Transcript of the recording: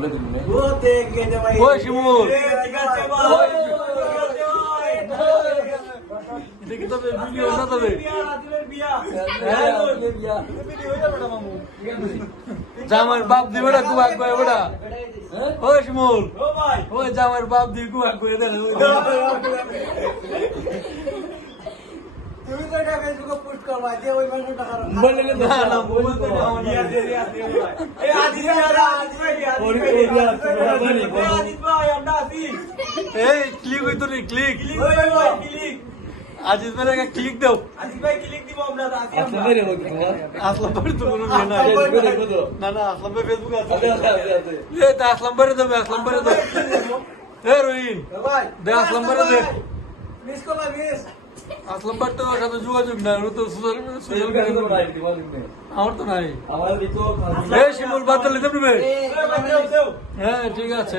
বলে দিন ও দেখে দে ভাই ওই শিমুল ঠিক আছে ভাই দেখি তবে ভিডিও না তবে রাজীবের বিয়া বিয়া ভিডিও হয়ে যাবে না মামু জামার বাপ দিবে না কুয়াক করে বেটা ওই শিমুল ও ভাই ওই জামার বাপ দিয়ে কুয়াক করে দেন তুমি তো এটা ফেসবুকে পোস্ট করবা যে ওই মানুষ টাকা বলে না না না বলে তো আমার দিয়া দে ভাই এই আদিত ভাই আমরা আছি এই ক্লিক হইতো রে ক্লিক ওই ভাই ক্লিক আজিজ ভাই একটা ক্লিক দাও আদিত ভাই ক্লিক দিব আমরা আছি আচ্ছা আমরা মেরে হোক তোমার আসলাম ভাই তো কোনো ইয়ে নাই ফেসবুকে দেখো তো না না আসলাম ভাই ফেসবুকে আছে আছে এই তা আসলাম ভাই দেবে আসলাম ভাই দেবে এ রহিম ভাই দে আসলাম ভাই দে মিস করলা মিস আসলাম ভাই তো সাথে যোগাযোগ নাই ও তো সোশ্যাল সোশ্যাল মিডিয়া তো নাই দিবা দিনে আমার তো নাই আমার দিতো এই শিমুল বাদ দিলে দেবে এই হ্যাঁ ঠিক আছে